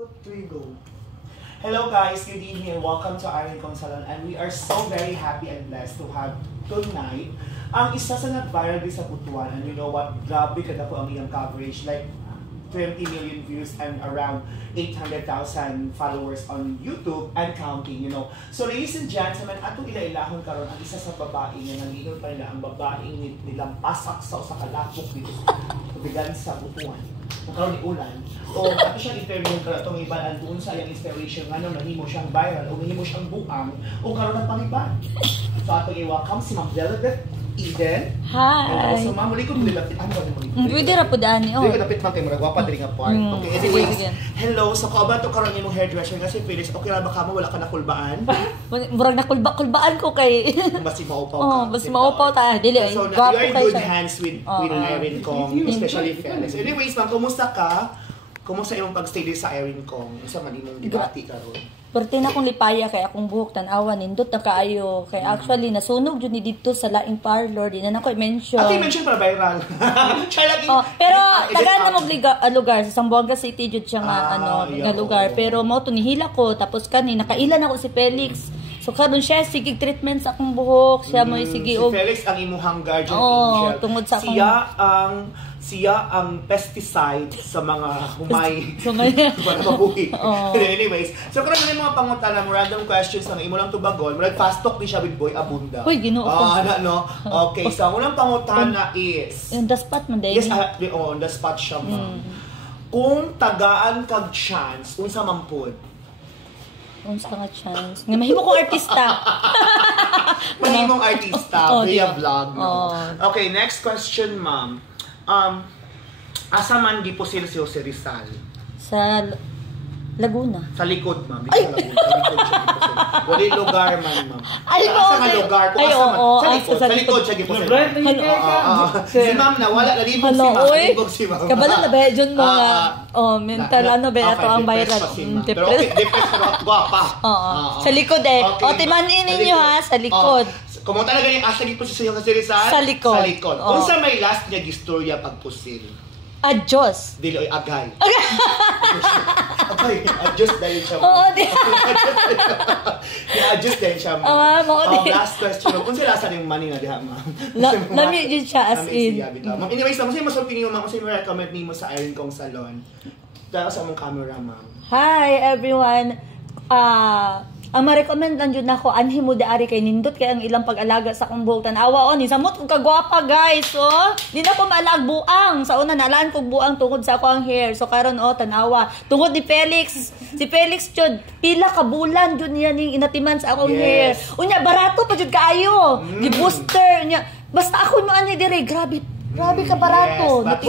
3, go. Hello guys, good evening and welcome to Irene Kong Salon, and we are so very happy and blessed to have tonight ang isa sa nag-viral din sa Butuan, and you know what, grabe kada po ang iyang coverage, like 20 million views and around 800,000 followers on YouTube and counting, you know. So ladies and gentlemen, atong ila-ilahon karon ang isa sa babae nga nangingon pa nila ang babaeng nilang pasak sa kalapok dito bigan sa Butuan. Kung karon ni ulan, o ato siya interview ka itong ibalan doon sa iyang inspiration nga nang nahimo siyang viral o nahimo siyang buang o karon ng pangiban. So ato i-welcome si Ma'am Delibeth Eden. Hi. So Ma'am, muli ko dilapit. Ano ba mo? Pwede ra po dani. Pwede ka dapit man kay murag wapa diri nga part. Okay, anyways. Hello, so kauban to karon imong hairdresser kasi Felix, okay ra ba ka mo wala ka nakulbaan? Murag nakulbaan ko kay basi maupaw ka. Oh, basi maupaw ta. Dili ay so, gwapo you are in kay good siya. hands with Irene Kong, especially Felix. Anyways, Ma'am, kumusta ka? Kumusta imong pagstay dito sa Irene Kong? Sa man imong gibati karon? Perti na akong lipaya kay akong buhok tan-awa nindot na kaayo kay actually nasunog jud ni dito sa laing parlor di na nako i-mention. Ati mention para viral. Pero taga na mo lugar sa Zamboanga City jud siya nga nga lugar pero mo to nihila ko tapos kani nakailan ako si Felix. So karon siya sige treatment sa akong buhok, siya mo sige si Felix ang imuhang guardian angel. Tungod sa siya ang pesticide sa mga humay para mabuhi. Anyways, so karon may mga pangutana mo random questions na imo lang tubagon. Murag fast talk ni siya with Boy Abunda. Hoy, Ginoo ko. No. Okay, so ang unang pangutana is on the spot man dai. Yes, on the spot siya, ma'am. Kung tagaan kag chance, unsa man pod? Unsa nga chance? Nga mahimo kong artista. Mahimong artista via vlog. No? Okay, next question, ma'am. Asa man giposil si Jose Rizal? Sa Laguna. Sa likod, ma'am. Sa Laguna. Sa likod siya giposil. Wala lugar man, ma'am. Asa nga lugar? Kung asa man. Sa likod siya giposil. Si ma'am na, wala. Nalibog si ma'am. Nalibog si ma'am. Kabalo na ba? Diyon mo mental ba ito ang viral. Pero okay, depressed pero guwapa. Sa likod eh. O, timanin ninyo ha, sa likod. Kung talaga yung asa giposisyon kasi Rizal? Sa likod. Sa likod. Kung sa may last niya gistorya pagpusil? Adjust. Dili, agay. Agay, adjust dahil siya. Oo, di. Adjust dahil siya, ma'am. Last question. Kung sila sa yung money na diha, ma'am. Lami yun siya as in. Ma'am, anyways, kung sa'yo masulti niyo, ma'am, kung sa'yo recommend niyo sa Irene Kong Salon, dahil sa mong camera, ma'am. Hi, everyone. Ang ma-recommend lang dyan ako, anhi mo daari kay nindot kay ang ilang pag-alaga sa akong buhok tanawa. Ni samot kong kagwapa, guys. Di na ko maalag buang. Sa una, nalaan kong buang tungod sa ako ang hair. So, karon tanawa. Tungod ni Felix. Si Felix, jud pila ka bulan, jud niya ning inatiman sa akong hair. Unya, barato pa jud kaayo. Gi-booster niya. Basta ako mo ani dire, grabe ka barato. Yes,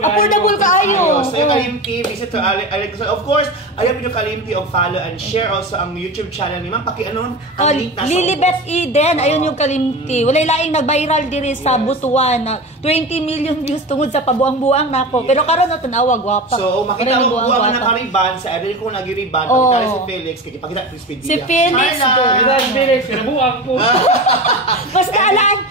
affordable kaayo. So yung Kalimti, visit to Irene Kong. Of course, ayaw nyo Kalimti og follow and share also ang YouTube channel ni ma'am. Paki-ano, ang link nasa Lilibeth Eden, ayun yung Kalimti. Walay laing nag-viral diri sa Butuan. 20 million views tungod sa pabuang-buang nako. Pero karon na tanawa gwapa. So makita mo buang na naka-riban sa Irene Kong nag-riban. Pagkita si Felix, kaya pagkita Crispy Dia. Si Felix, Felix, buang po.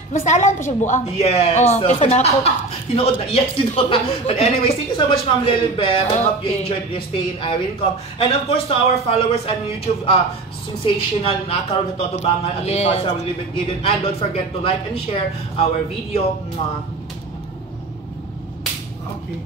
Mas naalan pa siya buang. Yes. Kesa na ako. Tinood na. Yes, tinood na. But anyways, thank you so much, Ma'am Lilibeth. I hope you enjoyed your stay in Irene Kong. And of course, to our followers on YouTube, sensational na karon na tutubangan at yung sa Lilibeth Eden. And don't forget to like and share our video. Okay.